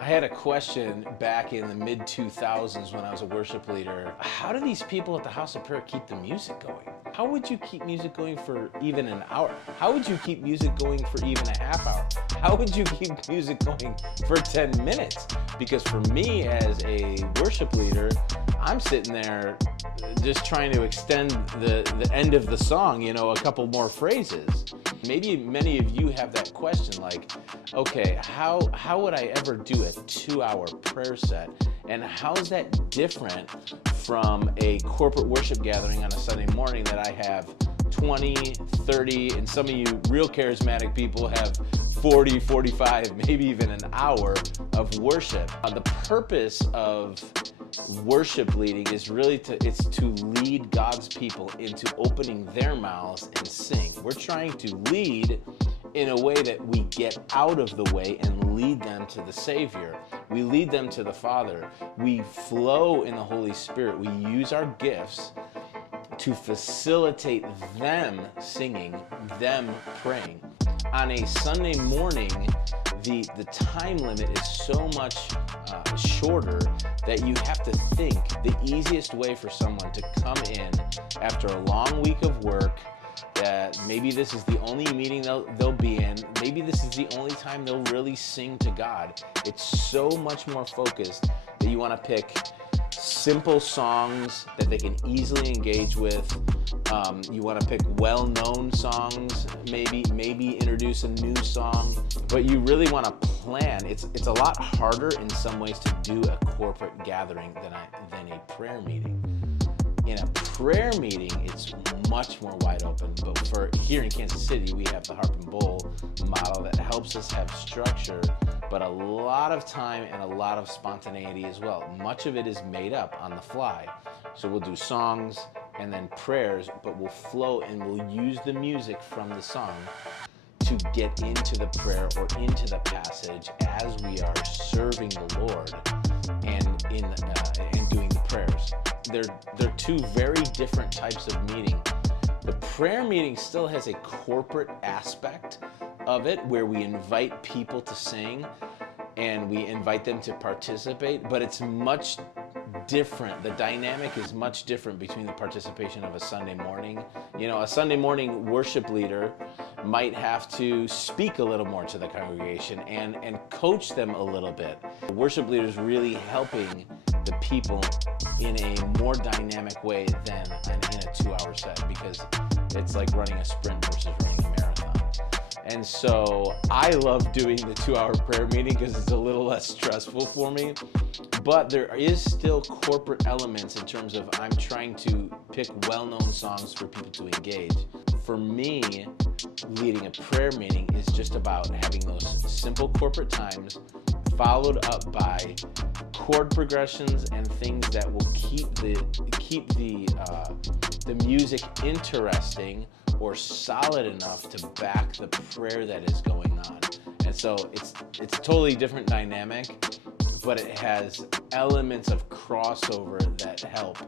I had a question back in the mid-2000s when I was a worship leader. How do these people at the House of Prayer keep the music going? How would you keep music going for even an hour? How would you keep music going for even a half hour? How would you keep music going for 10 minutes? Because for me as a worship leader, I'm sitting there just trying to extend the end of the song, a couple more phrases. Maybe many of you have that question like, okay, how would I ever do a 2-hour prayer set? And how is that different from a corporate worship gathering on a Sunday morning that I have 20, 30, and some of you real charismatic people have 40, 45, maybe even an hour of worship. The purpose of worship leading is really to lead God's people into opening their mouths and sing. We're trying to lead in a way that we get out of the way and lead them to the Savior. We lead them to the Father. We flow in the Holy Spirit. We use our gifts to facilitate them singing, them praying. On a Sunday morning, the time limit is so much shorter that you have to think the easiest way for someone to come in after a long week of work, that maybe this is the only meeting they'll be in, maybe this is the only time they'll really sing to God. It's so much more focused that you want to pick simple songs that they can easily engage with. You want to pick well-known songs, maybe introduce a new song, but you really want to plan. It's a lot harder in some ways to do a corporate gathering than a prayer meeting. In a prayer meeting, it's much more wide open, but for here in Kansas City, we have the harp and bowl model that helps us have structure, but a lot of time and a lot of spontaneity as well. Much of it is made up on the fly. So we'll do songs and then prayers, but we'll flow and we'll use the music from the song to get into the prayer or into the passage as we are serving the Lord and doing the prayers. They're two very different types of meeting. The prayer meeting still has a corporate aspect of it where we invite people to sing and we invite them to participate, but it's much different. The dynamic is much different between the participation of a Sunday morning. A Sunday morning worship leader might have to speak a little more to the congregation and coach them a little bit. The worship leader is really helping the people in a more dynamic way than in a 2-hour set, because it's like running a sprint versus running a marathon. And so I love doing the 2-hour prayer meeting because it's a little less stressful for me. But there is still corporate elements in terms of I'm trying to pick well-known songs for people to engage. For me, leading a prayer meeting is just about having those simple corporate times followed up by chord progressions and things that will keep the music interesting or solid enough to back the prayer that is going on. And so it's totally different dynamic, but it has elements of crossover that help.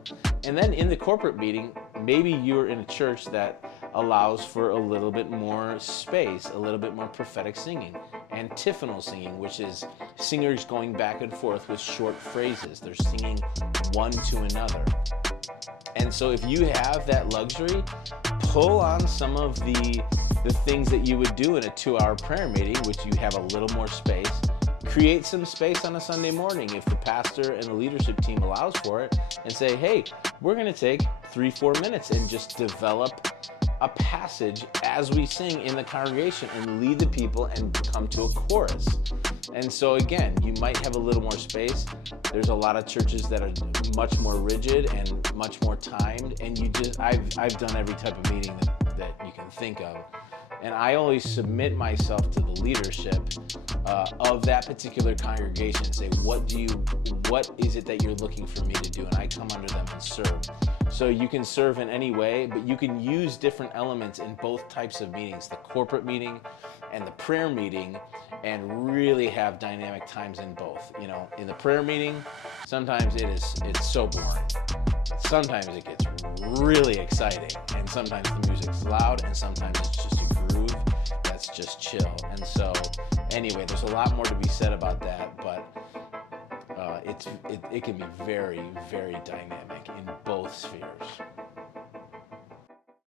And then in the corporate meeting, maybe you're in a church that allows for a little bit more space, a little bit more prophetic singing, antiphonal singing, which is singers going back and forth with short phrases. They're singing one to another. And so if you have that luxury, pull on some of the things that you would do in a 2-hour prayer meeting, which you have a little more space. Create some space on a Sunday morning if the pastor and the leadership team allows for it, and say, hey, we're going to take 3-4 minutes and just develop a passage as we sing in the congregation and lead the people and come to a chorus. And so again, you might have a little more space. There's a lot of churches that are much more rigid and much more timed, and I've done every type of meeting that you can think of. And I always submit myself to the leadership of that particular congregation and say, what is it that you're looking for me to do? And I come under them and serve. So you can serve in any way, but you can use different elements in both types of meetings, the corporate meeting and the prayer meeting, and really have dynamic times in both. In the prayer meeting, sometimes it's so boring. Sometimes it gets really exciting, and sometimes the music's loud, and sometimes it's just a groove that's just chill. And so anyway, there's a lot more to be said about that, but it can be very, very dynamic in both spheres.